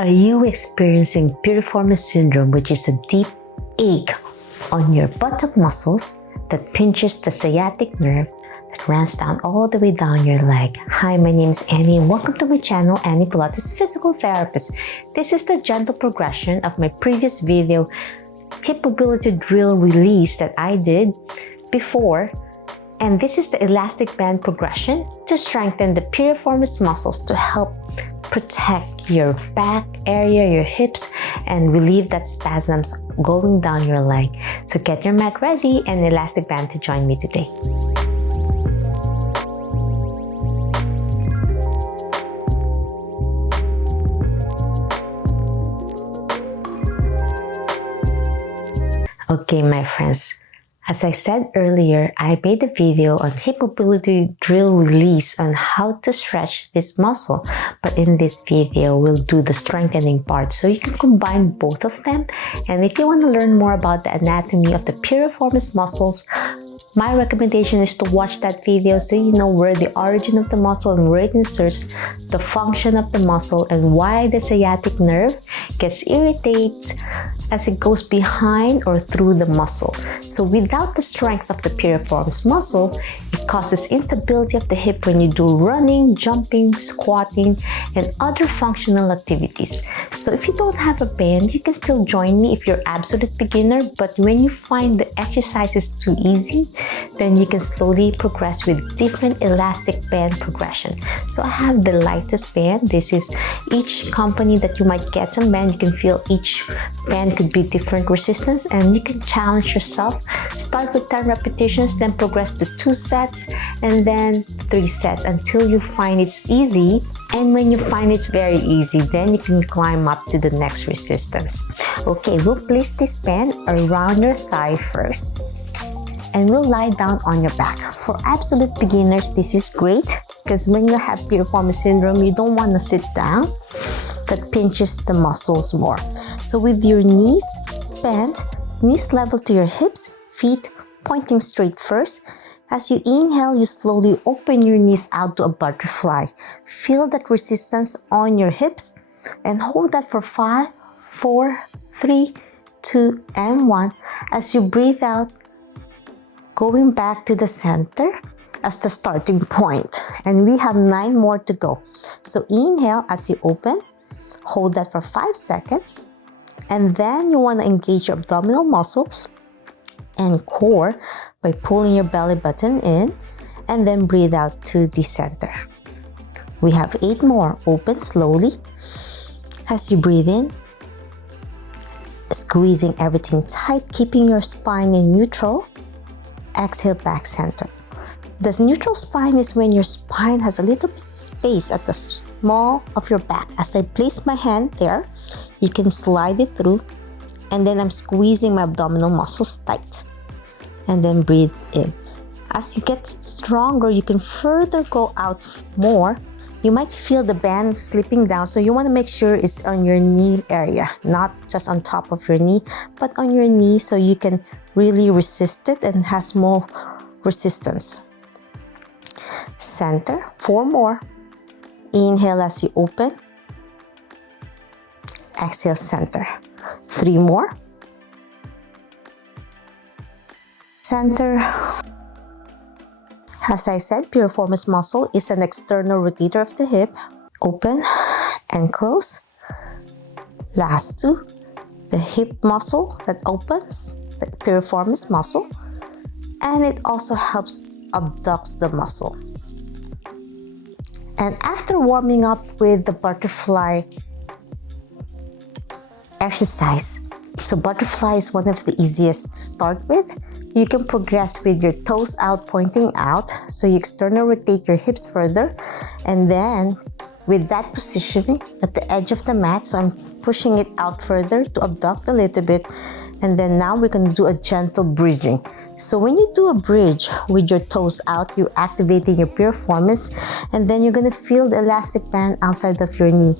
Are you experiencing piriformis syndrome, which is a deep ache on your buttock muscles that pinches the sciatic nerve that runs down all the way down your leg? Hi, my name is Annie and welcome to my channel, Annie Pilates Physical Therapist. This is the gentle progression of my previous video, hip mobility drill release that I did before. And this is the elastic band progression to strengthen the piriformis muscles to help protect your back area, your hips, and relieve that spasms going down your leg. So get your mat ready and elastic band to join me today. Okay, my friends. As I said earlier, I made a video on hip mobility drill release on how to stretch this muscle. But in this video, we'll do the strengthening part so you can combine both of them. And if you want to learn more about the anatomy of the piriformis muscles, my recommendation is to watch that video so you know where the origin of the muscle and where it inserts the function of the muscle and why the sciatic nerve gets irritated as it goes behind or through the muscle. So without the strength of the piriformis muscle, it causes instability of the hip when you do running, jumping, squatting, and other functional activities. So if you don't have a band, you can still join me if you're absolute beginner, but when you find the exercises too easy, then you can slowly progress with different elastic band progression. So I have the lightest band. This is each company that you might get some band. You can feel each band could be different resistance and you can challenge yourself. Start with 10 repetitions, then progress to 2 sets and then 3 sets until you find it's easy. And when you find it very easy, then you can climb up to the next resistance. Okay, we'll place this band around your thigh first. And we'll lie down on your back. For absolute beginners, this is great because when you have piriformis syndrome, you don't want to sit down. That pinches the muscles more. So with your knees bent, knees level to your hips, feet pointing straight first. As you inhale, you slowly open your knees out to a butterfly. Feel that resistance on your hips and hold that for 5, 4, 3, 2, and 1. As you breathe out, going back to the center as the starting point. And we have 9 more to go. So inhale as you open, hold that for 5 seconds. And then you want to engage your abdominal muscles and core by pulling your belly button in and then breathe out to the center. We have 8 more. Open slowly. As you breathe in, squeezing everything tight, keeping your spine in neutral. Exhale back center. The neutral spine is when your spine has a little bit space at the small of your back. As I place my hand there, you can slide it through and then I'm squeezing my abdominal muscles tight and then breathe in. As you get stronger, you can further go out more. You might feel the band slipping down, so you want to make sure it's on your knee area, not just on top of your knee, but on your knee so you can really resist it and has more resistance. Center, 4 more. Inhale as you open. Exhale, center. 3 more. Center. As I said, piriformis muscle is an external rotator of the hip. Open and close. Last 2. The hip muscle that opens, the piriformis muscle. And it also helps abducts the muscle. And after warming up with the butterfly exercise, so butterfly is one of the easiest to start with. You can progress with your toes out, pointing out. So you external rotate your hips further. And then with that positioning at the edge of the mat, so I'm pushing it out further to abduct a little bit. And then now we're going to do a gentle bridging. So when you do a bridge with your toes out, you're activating your piriformis. And then you're going to feel the elastic band outside of your knee,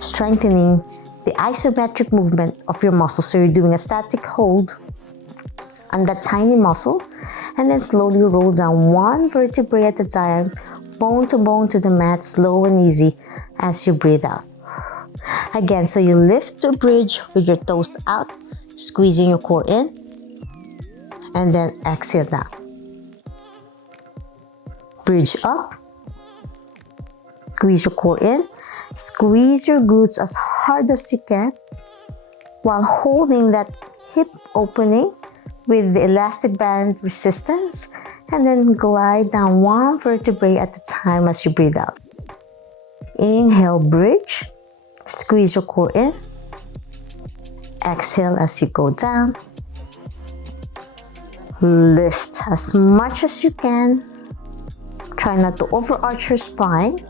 strengthening the isometric movement of your muscle. So you're doing a static hold on that tiny muscle and then slowly roll down 1 vertebrae at a time, bone to the mat, slow and easy as you breathe out. Again, so you lift to bridge with your toes out, squeezing your core in, and then exhale down. Bridge up, squeeze your core in, squeeze your glutes as hard as you can while holding that hip opening with the elastic band resistance, and then glide down one vertebrae at a time as you breathe out. Inhale, bridge, squeeze your core in, exhale as you go down, lift as much as you can, try not to overarch your spine,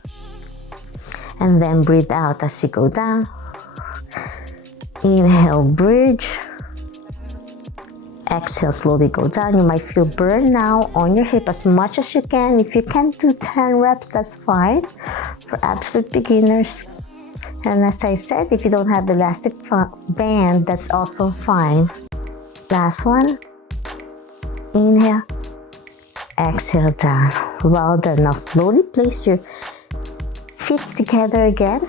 and then breathe out as you go down. Inhale, bridge, exhale, slowly go down. You might feel burn now on your hip as much as you can. If you can't do 10 reps, that's fine for absolute beginners. And as I said, if you don't have the elastic band, that's also fine. Last one. Inhale, exhale down. Well done. Now slowly place your feet together again.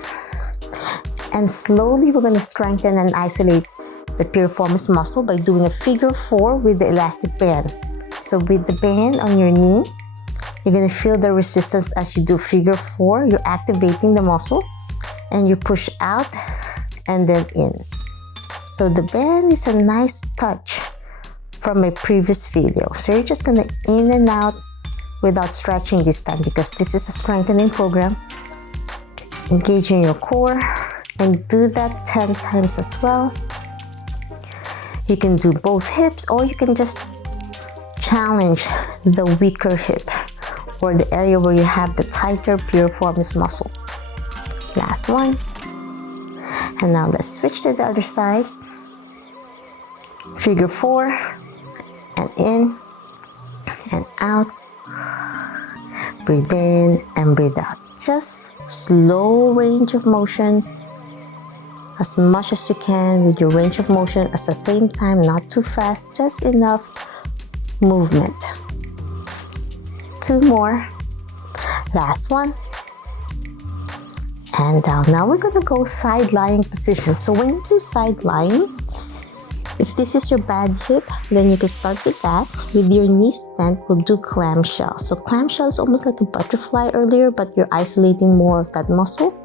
And slowly we're going to strengthen and isolate the piriformis muscle by doing a figure 4 with the elastic band. So with the band on your knee, you're going to feel the resistance as you do figure 4. You're activating the muscle and you push out and then in. So the band is a nice touch from my previous video. So you're just going to in and out without stretching this time because this is a strengthening program. Engaging your core and do that 10 times as well. You can do both hips or you can just challenge the weaker hip or the area where you have the tighter piriformis muscle. Last one. And now let's switch to the other side. Figure 4 and in and out. Breathe in and breathe out. Just slow range of motion as much as you can with your range of motion at the same time, not too fast, just enough movement. 2 more. Last one. And down. Now we're going to go side lying position. So when you do side lying, if this is your bad hip, then you can start with that. With your knees bent, we'll do clamshell. So clamshell is almost like a butterfly earlier, but you're isolating more of that muscle.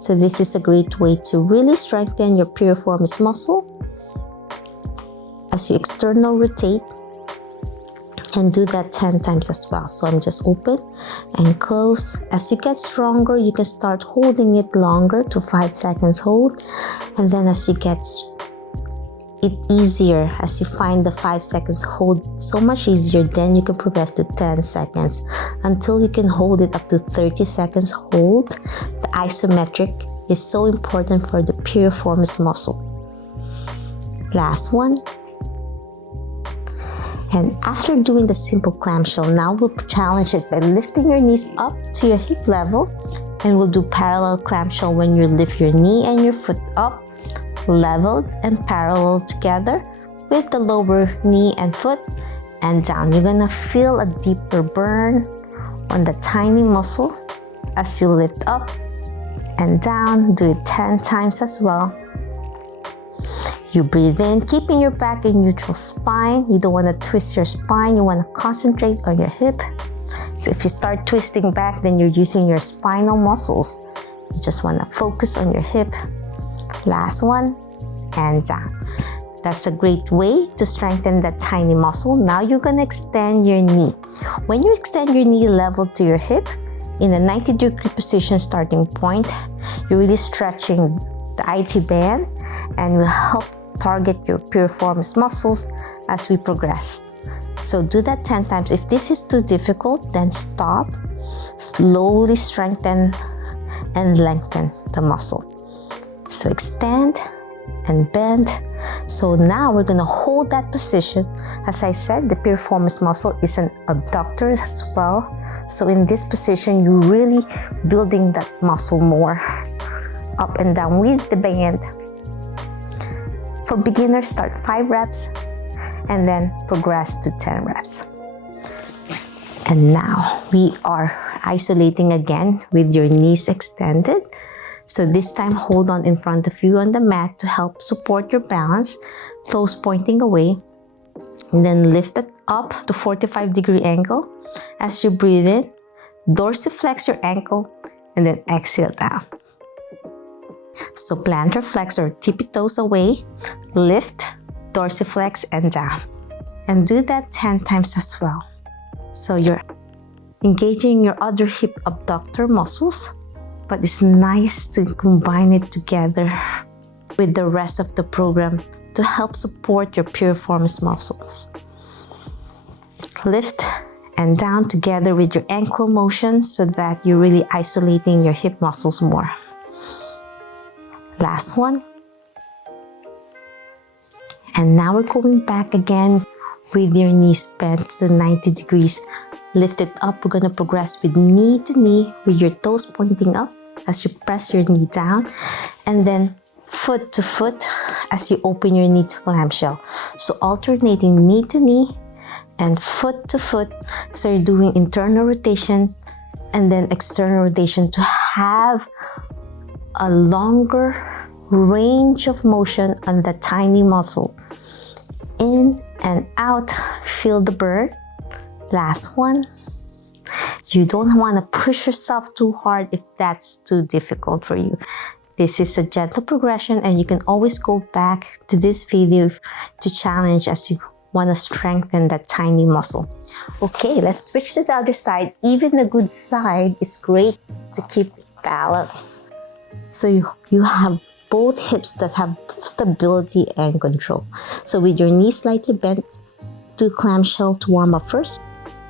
So this is a great way to really strengthen your piriformis muscle as you external rotate, and do that 10 times as well. So I'm just open and close. As you get stronger, you can start holding it longer to 5 seconds hold. And then as you get it easier, as you find the 5 seconds hold so much easier, then you can progress to 10 seconds until you can hold it up to 30 seconds hold. The isometric is so important for the piriformis muscle. Last one. And after doing the simple clamshell, now we'll challenge it by lifting your knees up to your hip level, and we'll do parallel clamshell when you lift your knee and your foot up, leveled and parallel together with the lower knee and foot, and down. You're gonna feel a deeper burn on the tiny muscle as you lift up and down. Do it 10 times as well. You breathe in, keeping your back in neutral spine. You don't want to twist your spine. You want to concentrate on your hip. So if you start twisting back, then you're using your spinal muscles. You just want to focus on your hip. Last one, and down. That's a great way to strengthen that tiny muscle. Now you're going to extend your knee. When you extend your knee level to your hip, in a 90-degree position starting point, you're really stretching the IT band and will help target your piriformis muscles as we progress. So do that 10 times. If this is too difficult, then stop. Slowly strengthen and lengthen the muscle. So extend and bend. So now we're going to hold that position. As I said, the piriformis muscle is an abductor as well. So in this position, you're really building that muscle more up and down with the band. For beginners, start 5 reps and then progress to 10 reps. And now we are isolating again with your knees extended. So this time, hold on in front of you on the mat to help support your balance, toes pointing away. And then lift it up to 45-degree angle. As you breathe in, dorsiflex your ankle and then exhale down. So plantar flex or tippy toes away, lift, dorsiflex and down. And do that 10 times as well. So you're engaging your other hip abductor muscles, but it's nice to combine it together with the rest of the program to help support your piriformis muscles. Lift and down together with your ankle motion so that you're really isolating your hip muscles more. Last one. And now we're going back again with your knees bent to 90 degrees. Lift it up. We're going to progress with knee to knee with your toes pointing up as you press your knee down, and then foot to foot as you open your knee to clamshell. So alternating knee to knee and foot to foot. So you're doing internal rotation and then external rotation to have a longer range of motion on the tiny muscle. In and out, feel the burn. Last one. You don't want to push yourself too hard if that's too difficult for you. This is a gentle progression and you can always go back to this video to challenge as you want to strengthen that tiny muscle. Okay, let's switch to the other side. Even the good side is great to keep balance. So you have both hips that have stability and control. So with your knees slightly bent, do clamshell to warm up first.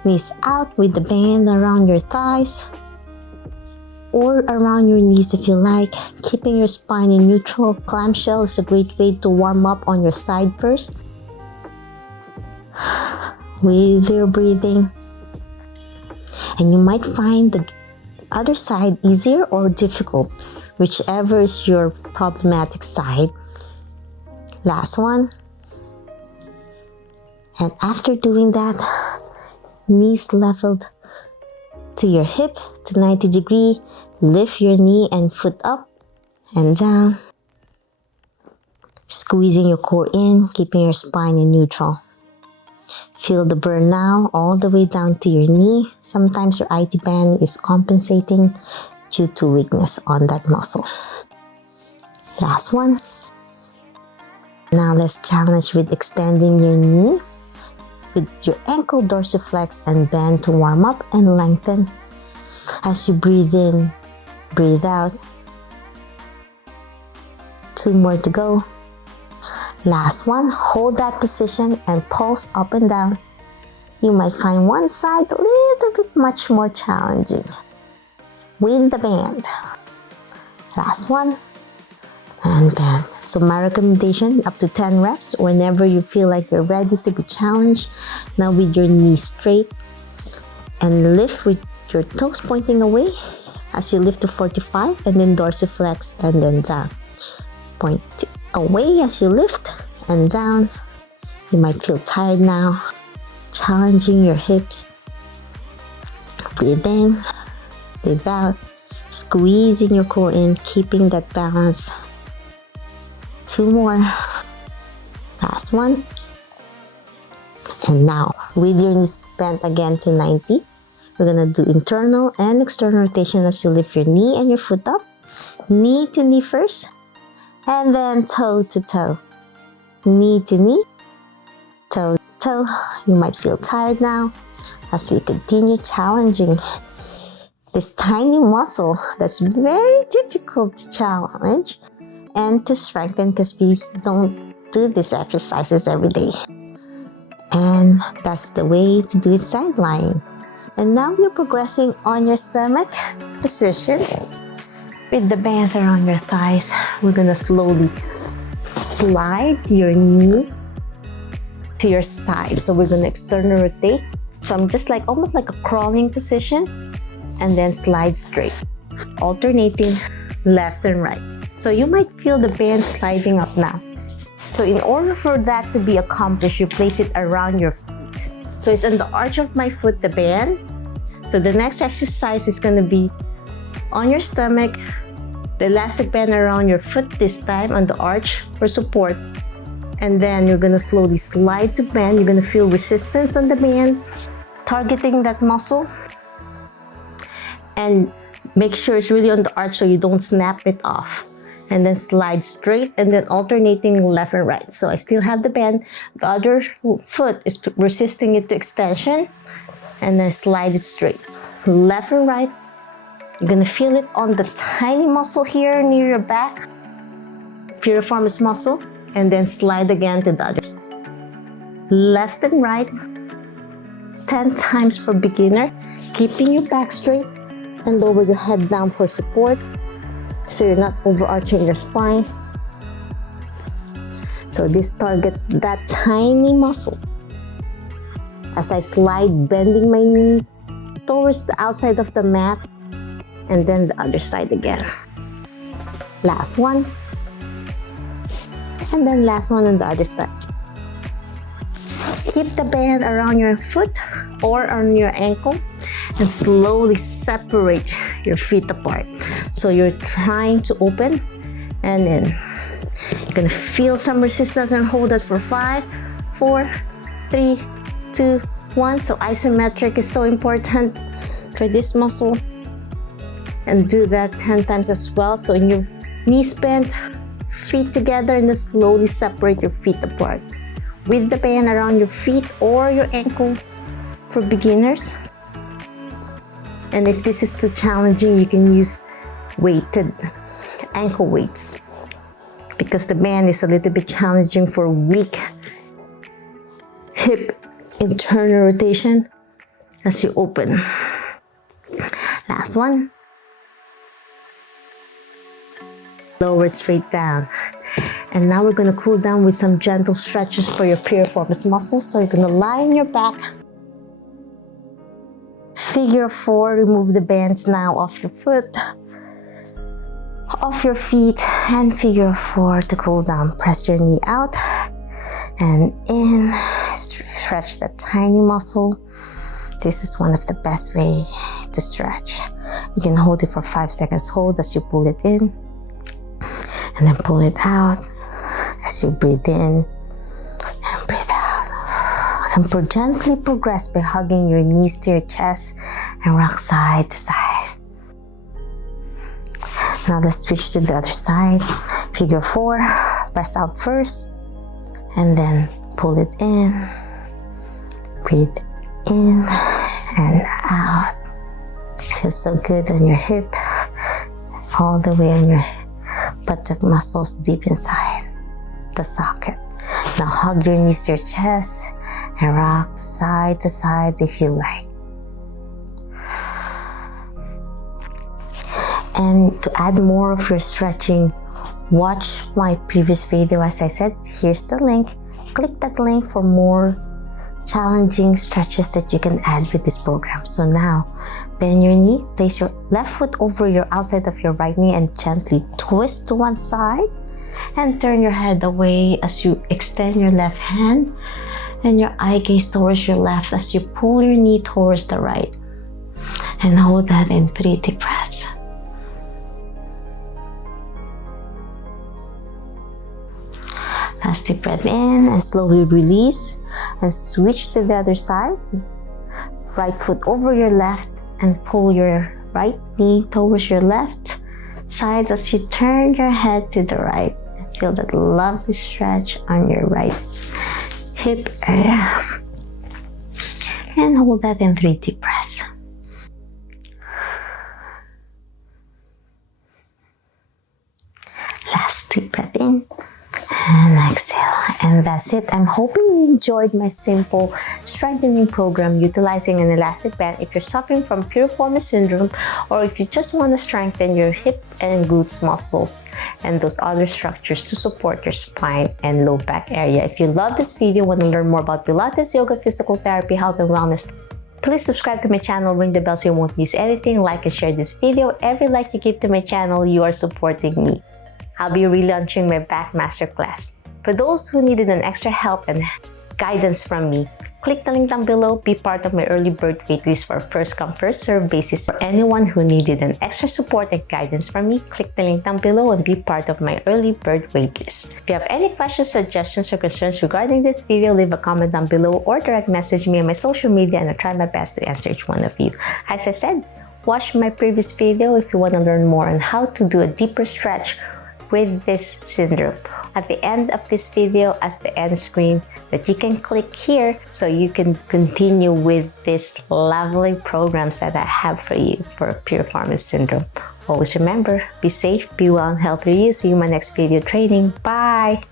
Knees out with the band around your thighs or around your knees if you like. Keeping your spine in neutral. Clamshell is a great way to warm up on your side first. With your breathing. And you might find the other side easier or difficult, whichever is your problematic side. Last one. And after doing that, knees leveled to your hip to 90 degrees. Lift your knee and foot up and down. Squeezing your core in, keeping your spine in neutral. Feel the burn now all the way down to your knee. Sometimes your IT band is compensating due to weakness on that muscle. Last one. Now let's challenge with extending your knee with your ankle dorsiflex and bend to warm up and lengthen. As you breathe in, breathe out. 2 more to go. Last one. Hold that position and pulse up and down. You might find one side a little bit much more challenging with the band. Last one. And bend. So my recommendation, up to 10 reps whenever you feel like you're ready to be challenged. Now with your knees straight and lift with your toes pointing away as you lift to 45 and then dorsiflex and then down. Point away as you lift and down. You might feel tired now. Challenging your hips. Breathe in, breathe out. Squeezing your core in, keeping that balance. 2 more. Last one. And now, with your knees bent again to 90, we're gonna do internal and external rotation as you lift your knee and your foot up. Knee to knee first, and then toe to toe. Knee to knee, toe to toe. You might feel tired now as we continue challenging this tiny muscle that's very difficult to challenge and to strengthen because we don't do these exercises every day. And that's the way to do it side lying. And now you're progressing on your stomach position. With the bands around your thighs, we're gonna slowly slide your knee to your side. So we're gonna external rotate. So I'm just like almost like a crawling position and then slide straight, alternating left and right. So you might feel the band sliding up now. So in order for that to be accomplished, you place it around your feet. So it's on the arch of my foot, the band. So the next exercise is gonna be on your stomach, the elastic band around your foot this time on the arch for support. And then you're gonna slowly slide to bend. You're gonna feel resistance on the band, targeting that muscle. And make sure it's really on the arch so you don't snap it off. And then slide straight and then alternating left and right. So I still have the bend. The other foot is resisting it to extension. And then slide it straight. Left and right. You're gonna feel it on the tiny muscle here near your back. Piriformis muscle. And then slide again to the other side. Left and right. 10 times for beginner. Keeping your back straight. And lower your head down for support. So you're not overarching your spine. So this targets that tiny muscle. As I slide, bending my knee towards the outside of the mat, and then the other side again. Last one. And then last one on the other side. Keep the band around your foot or on your ankle and slowly separate your feet apart. So you're trying to open, and then you're gonna feel some resistance and hold it for 5, 4, 3, 2, 1. So isometric is so important for this muscle. And do that 10 times as well. So in your knees bent, feet together, and then slowly separate your feet apart. With the band around your feet or your ankle for beginners. And if this is too challenging, you can use weighted ankle weights, because the band is a little bit challenging for weak hip internal rotation as you open. Last one. Lower straight down. And now we're going to cool down with some gentle stretches for your piriformis muscles. So you're going to lie on your back. Figure 4, remove the bands now off your foot, off your feet, and figure 4 to cool down. Press your knee out and in. Stretch that tiny muscle. This is one of the best ways to stretch. You can hold it for 5 seconds. Hold as you pull it in, and then pull it out as you breathe in and breathe out. And gently progress by hugging your knees to your chest and rock side to side. Now let's switch to the other side. Figure 4, press out first, and then pull it in. Breathe in and out. Feels so good on your hip, all the way on your buttock muscles deep inside the socket. Now hug your knees to your chest and rock side to side if you like. And to add more of your stretching, watch my previous video. As I said, here's the link. Click that link for more challenging stretches that you can add with this program. So now, bend your knee, place your left foot over your outside of your right knee and gently twist to one side and turn your head away as you extend your left hand and your eye gaze towards your left as you pull your knee towards the right. And hold that in 3 deep breaths. Last deep breath in and slowly release and switch to the other side. Right foot over your left and pull your right knee towards your left side as you turn your head to the right. Feel that lovely stretch on your right hip area. And hold that in 3 deep breaths. Last deep breath in. And exhale. And that's it. I'm hoping you enjoyed my simple strengthening program utilizing an elastic band if you're suffering from piriformis syndrome, or if you just want to strengthen your hip and glutes muscles and those other structures to support your spine and low back area. If you love this video, want to learn more about Pilates, yoga, physical therapy, health and wellness, please subscribe to my channel, ring the bell so you won't miss anything, like and share this video. Every like you give to my channel, you are supporting me. I'll be relaunching my back masterclass. For those who needed an extra help and guidance from me, Click the link down below, be part of my early bird waitlist for a first come first serve basis. For anyone who needed an extra support and guidance from me, click the link down below and be part of my early bird waitlist. If you have any questions, suggestions, or concerns regarding this video, leave a comment down below or direct message me on my social media and I'll try my best to answer each one of you. As I said, watch my previous video if you want to learn more on how to do a deeper stretch with this syndrome. At the end of this video, as the end screen, that you can click here so you can continue with these lovely programs that I have for you for Piriformis syndrome. Always remember, be safe, be well, and healthy. See you in my next video training. Bye!